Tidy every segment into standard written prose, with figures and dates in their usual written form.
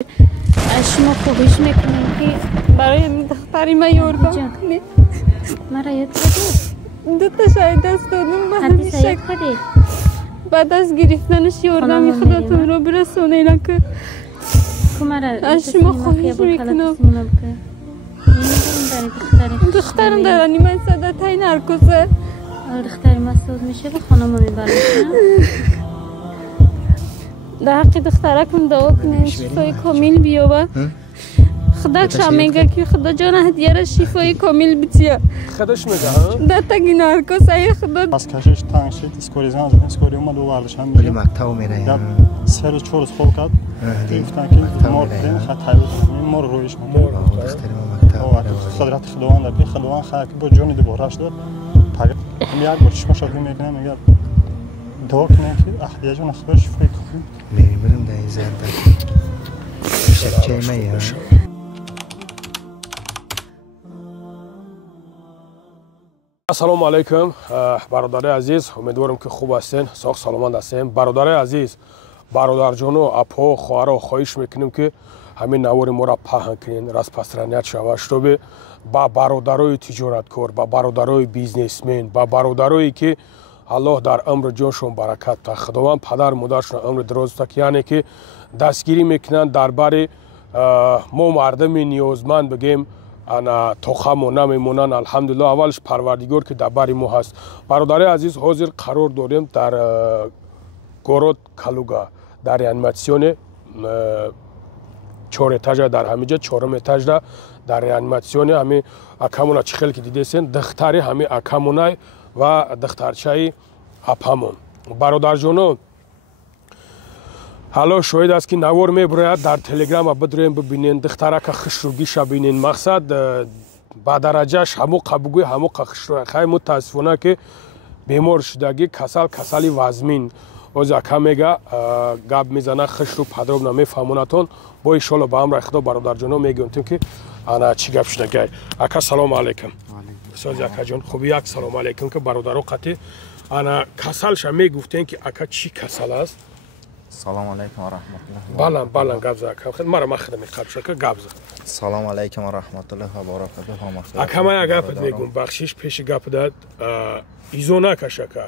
از شما خواهش میکنم که برای این دختری من یاردم کنید. مرا یاد کنید. دو تا شاید دست دادم به همیشه بعد از گرفتنش یاردم خودتون رو برسونین که از شما خواهش میکنم. دخترم در نیمه ساده تای نرکوزه. دختری مسئول میشه به خانم میبرم. در حق دخترکم دعا کنین شفای کامل بیابه. خدا شما میگه که خدا جان هدیه را شفای کامل بتیه. خودش میگه ها؟ در تگی نرکوز ای خدا. از کشش تنگ شد اسکوری زن زدن اسکوری اومد و ورزش هم میگه. مکتب میره. گپ سر چهار خول کرد. گفتن که مار دین خطای بود. مار رویش مار. دختری ما مکتب. خدرت خداوند در خداوند خاک با جون دوبارهش داد. میاد با چشمش رو میگه میگه دعا کنه که احتیاج اون خودش شفای کنه. میبرم در این زنده. شکچه میه. السلام علیکم برادر عزیز، امیدوارم که خوب هستین، ساق سلامت هستین. برادر عزیز، برادر جان و اپا خواهر خواهش میکنیم که همین نوار ما را پهن کنین، راست پسرانیت شوه شده با برادرای تجارتکار، با برادرای بیزنسمن، با برادرایی که الله در عمر جانشون برکت تا خداوند پدر مادرشون عمر دراز تا یعنی که دستگیری میکنن درباره ما مردم نیازمند بگیم انا تخم و نمیمونن. الحمدلله اولش پروردگار که در بر ما هست. برادر عزیز حاضر قرار داریم در گورود کلوگا در انیماسیون 4 اتاج در همینجا 4 اتاج در انیماسیون همین اکامونا چخل که دیدین دختری همین اکامونای و دخترچای اپامون. برادر جانو حالا شاید است که نوار میبراید در تلگرام بدریم ببینین دخترک خشروگیش ببینین. مقصد با درجهش همو قبوگوی همو خشروگی خیلی متاسفانه که بیمار شدگی کسالی وزمین از اکا میگه گاب میزنه خشرو پدرم نمیفهمونتون با ایشالا با هم خدا برادر جانو میگونتیم که انا چی گپ شدگی. اکا سلام علیکم. سوز اکا جان خوبی یک سلام علیکم که برادرو قطعی انا کسالش میگفتین که اکا چی کسال است. سلام علیکم و رحمت الله. بله گابزا خدمت مرا مخدم قبل شکر گابزا. سلام علیکم و رحمت الله و برکاته. اکما گپ میگم بخشش پیش گپ داد ایزونا کشکا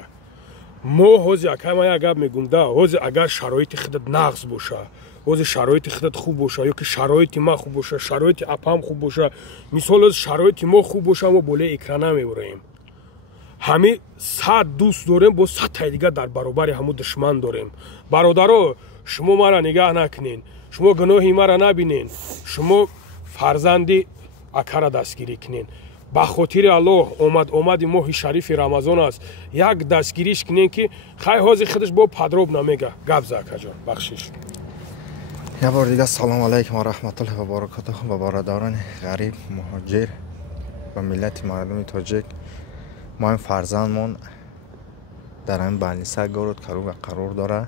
مو هوز اکما گپ میگم دا هوز اگر شرایط خودت نقص باشه هوز شرایط خودت خوب باشه یا که شرایط ما خوب باشه شرایط اپام خوب باشه مثال از شرایط ما خوب باشه ما بوله اکرانه میبریم همه 100 دوست داریم با 100 تا دیگه در برابر همو دشمن داریم. برادرو شما ما را نگاه نکنین، شما گناهی ما را نبینین، شما فرزندی اکا را دستگیری کنین. با خاطر الله اومد ماه شریف رمضان است یک دستگیریش کنین که خیلی حاضر خودش با پدروب نمیگه. گبزا اکا جان بخشش. یک بار دیگه سلام علیکم و رحمت الله و برکاته و برادران غریب مهاجر و ملت مردم تاجیک. ما این فرزندمون در این بلنیسه گورود کلوگا قرار داره.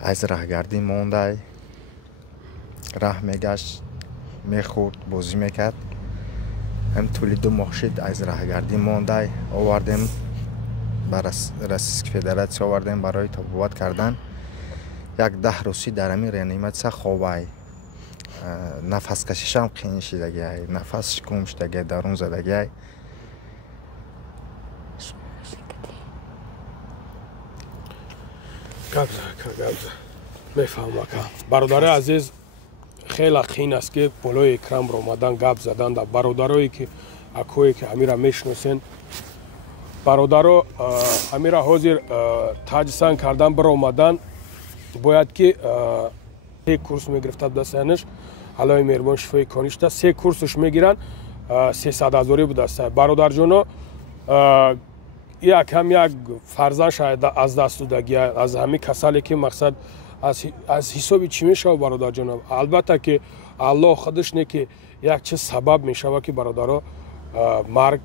از راهگردی مونده راه میگشت میخورد بازی میکرد. هم طولی 2 ماه شد از راهگردی مونده آوردیم برای رئیس فدراسیون آوردیم برای تبابت کردن. یک 10 روزی در همین رانیماسیون خوابه نفس کشیش هم قین شدگی نفسش کم شدگی درون زدگی. گابزا میفهمم اکا. برادر عزیز خیلی قین است که بالای اکرام رو اومدن گپ زدن در برادرایی که اکوی که همیرا میشناسین. برادرو همیرا حاضر تاجسان کردن برای اومدن باید که 3 کورس میگرفته دستانش علای مهربان شفای کانیشتا 3 کورسش میگیرن 300,000 بود است. برادر جانو یک فرزند شاید از دست دادگی از همین کسالی که مقصد از حسابی چی میشه برادر جان. البته که الله خودش نه که یک چه سبب میشه که برادرها مرگ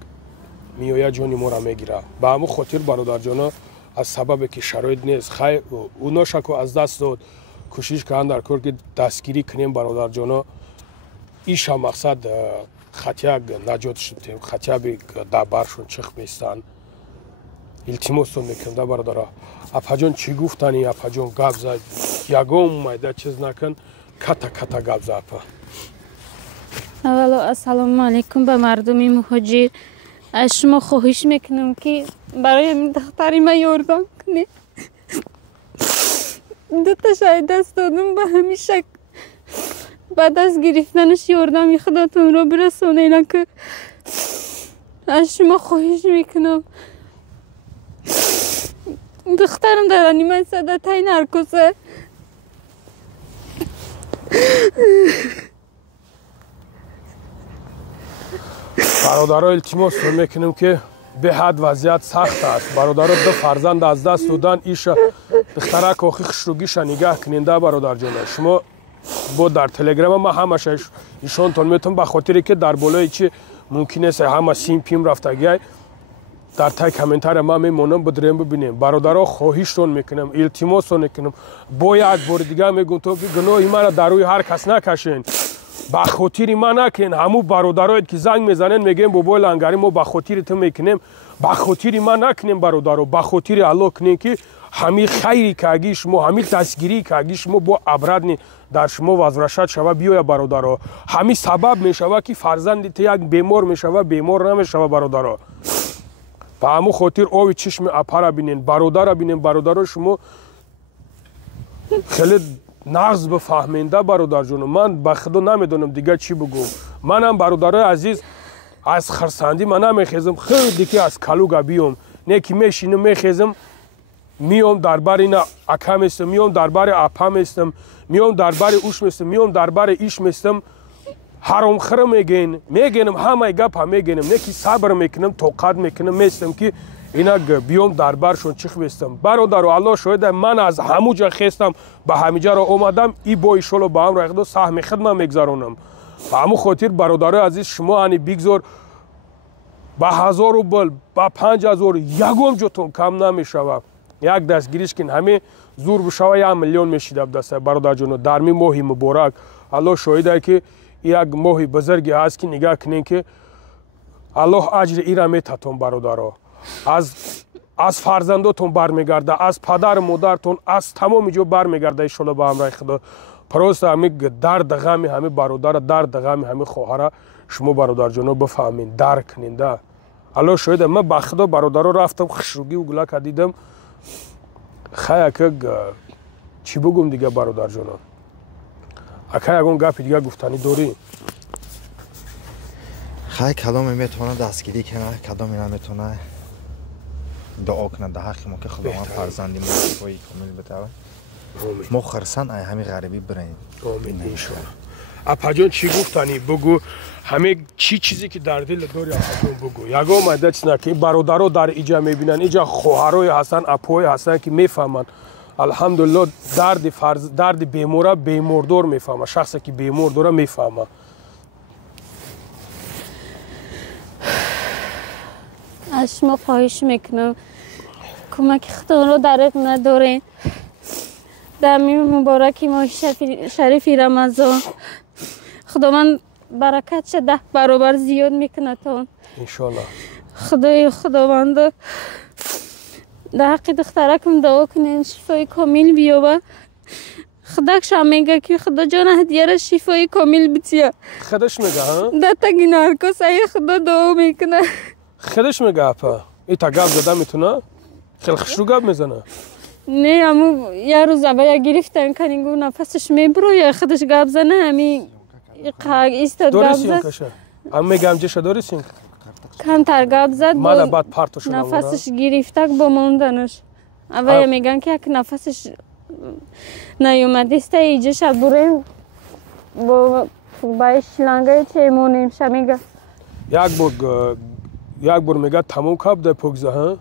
میویا جانی ما را میگیره. به همون خاطر برادر جان از سبب که شرایط نیست خیلی اونا شکو از دست داد کوشش کردن در کار که دستگیری کنیم برادر جان. ایش هم مقصد خطیه نجات شدیم خطیه در برشون چخ بیستن التماس میکنم در برادرها. اپا جان چی گفتنی اپا جان گپ زد ягом майда чиз накун ката гап запа. اولا السلام علیکم به مردم مهاجر. از شما خواهش میکنم که برای دختر ما یاردان کنید. دو تا شاید دست دادم به همیشه بعد از گرفتنش یاردان خداتون رو برسونین که از شما خواهش میکنم. دخترم در نیمه صدتای نرکوزه. برادرها التماس میکنم که به حد وضعیت سخت است. برادرها دو فرزند از دست دادن. ایش دخترک آخی خشروگیش نگاه کننده برادر جان. شما با در تلگرام ما همش ایشان تون میتونم به خاطری که در بالای چی ممکن است همه سیم پیم رفتگی در تای کامنتار ما میمونم بدریم ببینیم. برادرها خواهشتون میکنم التماس میکنم با یک بار دیگه میگم تو که گناهی من در روی هر کس نکشین. با خاطر ما نکن. همو برادرایت که زنگ میزنن میگیم بابا لنگری ما با خاطر تو میکنیم. با خاطر ما نکنیم برادرها. با خاطر الله کنیم که همین خیری که اگه شما همین دستگیری که اگه شما با ابرد در شما وزرشت شوه بیاید برادرها. همین سبب میشوه که فرزندت یک بیمار میشوه بیمار نمیشوه برادرها. با همو خاطر آوی چشم اپر بینین برادر بینین. برادرها شما خیلی نغز بفهمینده برادر جون. من به خدا نمیدونم دیگه چی بگم. منم برادرای عزیز از خرسندی من نمیخیزم خیلی دیگه از کلوگا بیام نه که میشینم میخیزم میام دربار اینا اکم استم میام دربار اپم استم میام دربار اوش مستم میام دربار ایش مستم حرام خرم میگنم همه گپ هم میگنم نه که صبر میکنم توقت میکنم میستم که اینا بیام دربارشون چیخ بستم. برادر الله شاید من از هموجا خستم به همینجا را اومدم ای با ایشالا با هم راه سهم خدمت میگذارونم. همو خاطر برادر عزیز شما انی بگذار با 1000 روبل با 5000 یگم جاتون کم نمیشوه. یک دستگیریش کن همه زور بشوه 1 میلیون میشید دست برادر جون. در می ماهی مبارک الله شاهده که یک ماهی بزرگی هست که نگاه کنین که الله اجر ایرا میتاتون برادرها. از فرزنداتون برمیگرده از پدر مادرتون از تمام جو برمیگرده انشالله به همراه خدا. پروست همه درد غم همه برادر درد غم همه خواهر شما برادر جانو بفهمین درک کننده. الله شاید من به خدا برادرها رفتم خشروگی و گلک دیدم خیلی که چی بگم دیگه برادر جانو. اکه یکون گپی دیگه گفتنی داری؟ خیلی کدام میتونه دستگیری کنه کدام نمیتونه دعا کنه در حق ما که خداوند فرزندی ما شفای کامل بده. ما خرسان ای همین غریبی بریم. آمین انشالله. اپا جان چی گفتنی بگو همه چیزی که در دل داری اپا جان بگو. یگام عدت نه که برادرها در اینجا میبینن اینجا خواهرای هستن اپوهای هستن که میفهمن الحمدلله درد بیموره بیماردار میفهمه. شخصی که بیمار داره میفهمه. از شما خواهش میکنم کمک خدا رو درک ندارین. در ماه مبارک ماه شریف رمضان خداوند برکتش 10 برابر زیاد میکنه تون انشالله. خداوند در حق دخترکم دعا کنین شفای کامل بیابه. خداش هم میگه که خدا جان هدیه را شفای کامل بتیه. خودش میگه ها؟ در تگین هرکس ای خدا دعا میکنه. خودش میگه اپا ای تا گپ زده میتونه؟ خیلی خشرو گپ میزنه؟ نه همون یه روز اول گرفتن کنینگو نفسش میبرو یا خودش گپ زنه همین ایستاد گپ زد. داری سیم هم میگم جشه داری سیم؟ کمتر گپ زد مالا بعد پارتو شدم نفسش گرفتک با موندنش. اول میگن که یک نفسش نیومدیسته ایجا شد بریم با بایش لنگه چه مونیم شد میگه یک بار میگه تمام کب ده پوگزه ها؟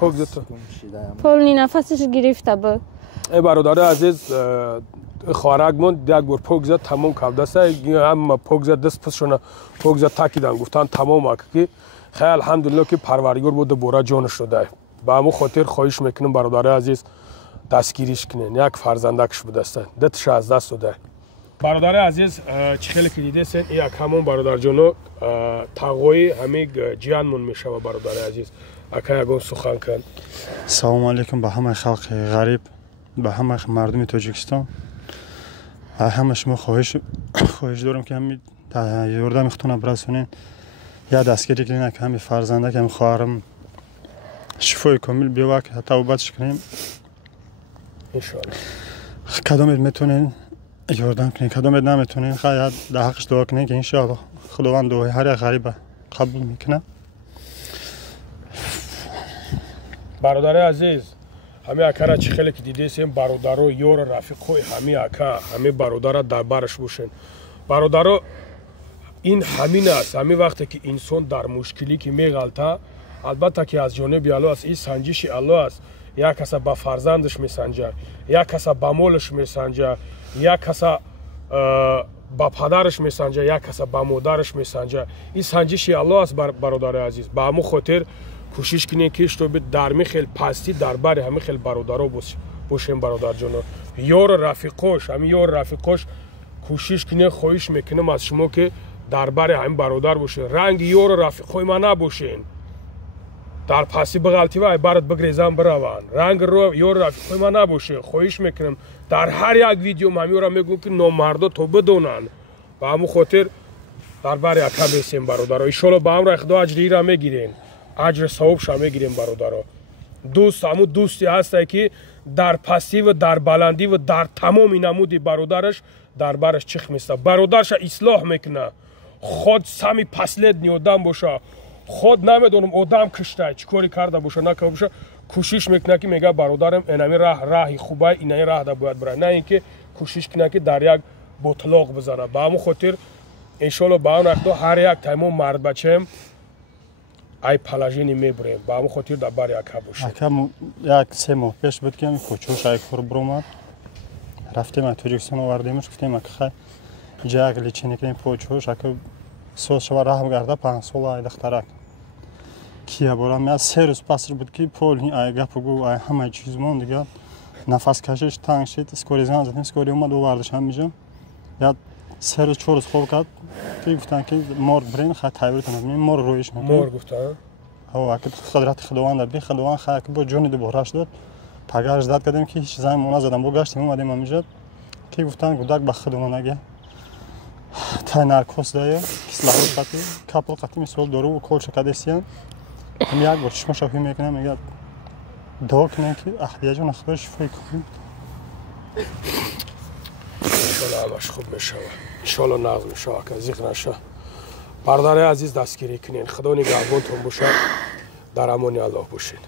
پوگزه تو پولنی نفسش گرفته بود. ای برادر عزیز خوارک من یک بار پوگزه تمام کب دسته هم پوگزه دست پسشونه پوگزه تاکیدن گفتن تمام اکی خیلی الحمدلله که پروردگار بوده بورا جانش شده. با همون خاطر خواهش میکنم برادر عزیز دستگیریش کنین. یک فرزندکش بوده است دتش از دست داده. برادر عزیز چه خیلی که دیده سن یک همون برادر جانو تقوی همه جیانمون میشه و برادر عزیز اکا یکون سخن کن. سلام علیکم به همه خلق غریب به همه مردم تاجیکستان همه شما خواهش دارم که همین یاردم خودتون برسونین. یا دستگیری کنین که همین فرزنده که همین خواهرم شفای کامل بیاوه که توبتش کنیم ان شاء الله. کدامت میتونین یاردم کنین، کدامت نمیتونین خواهد در حقش دعا کنین که ان شاء الله خداوند دعای هر غریب قبول میکنه. برادر عزیز، همه اکا را چی خیلی که دیده سیم برادر یور رفیقای همه اکا همه برادر در برش باشن. برادر این همین است. همه وقتی که انسان در مشکلی که میغلطه، البته که از جانب الله است، این سنجش الله است. یک کس با فرزندش میسنجه، یک کس با مالش میسنجه، یک کس با پدرش میسنجه، یک کس با مادرش میسنجه. این سنجش الله است برادر عزیز. با همون خاطر کوشش کنین که تو به درمی خیلی پستی در بر همه خیلی برادرها باشین. برادر جان یار رفیقاش، همین یار رفیقاش کوشش کنین. خواهش میکنم از شما که در بر همین برادر باشین. رنگ یار رفیقای ما نباشین. در پسی بغلطی و برات بگریزم بروان. رنگ رو یار رفیقای ما نباشین. خواهش میکنم در هر یک ویدیو من را میگم که نامردا تو بدونن. و همون خاطر در بر اکا بیسیم برادرها. ان شاء الله با هم را خدا اجری را میگیرین. اجر ثواب شما میگیریم برادرها. دوست همون دوستی هسته که در پستی و در بلندی و در تمام نمودی برادرش در برش چخ میسته. برادرش اصلاح میکنه. خود سمی پسلت نیادم باشه، خود نمیدونم آدم کشته چیکاری کرده باشه نکنه باشه، کوشش میکنه که میگه برادرم اینمی راه خوبه، اینمی راه دا باید بره، نه اینکه کوشش کنه که در یک بطلاق بزنه. با همون خاطر ان شاء الله با اون وقتا هر یک تمام مرد بچه‌ام ای پلاژینی میبریم. با همون خاطر در بر اکا باشه. اکا یک 3 ماه پیش بود که همین کوچوش ای کور برومد رفتیم از تاجیکستان آوردیمش. گفتیم اکا خیلی جا اگلی چینی کنیم پوچوش اکا سوز شما رحم گرده 5 سال ای دخترک کیه برام از 3 روز پسش بود که پول ای گپ و گو ای همه چیز مون دیگه نفس کشش تنگ شد. اسکوری زن زدیم، اسکوری اومد آوردش هم میجم. یا 3 روز 4 روز خوب کرد که گفتن که مار برین خیلی تایبریتون از مار رویش میکنه. مار گفتن او اکید خدرت خداوند بی خداوند خیلی که با جونی دوبارهش داد. پگرش داد کردیم که هیچ زنگ مون نزدم. با گشتیم اومدیم همینجا که گفتن گودک به خودمون نگه تای نارکوز داره کسلات قطعی کپل قطعی مثل دارو و کل شکل دستیان. یک بار چشم شافی میکنم میگه دعا کنه که احتیاجون خودش شفای کنیم. انشالله همش خوب میشه، انشالله نقض میشه که زیق نشه. برادر عزیز دستگیری کنین. خدا نگهبانتون باشه. در امان الله باشین.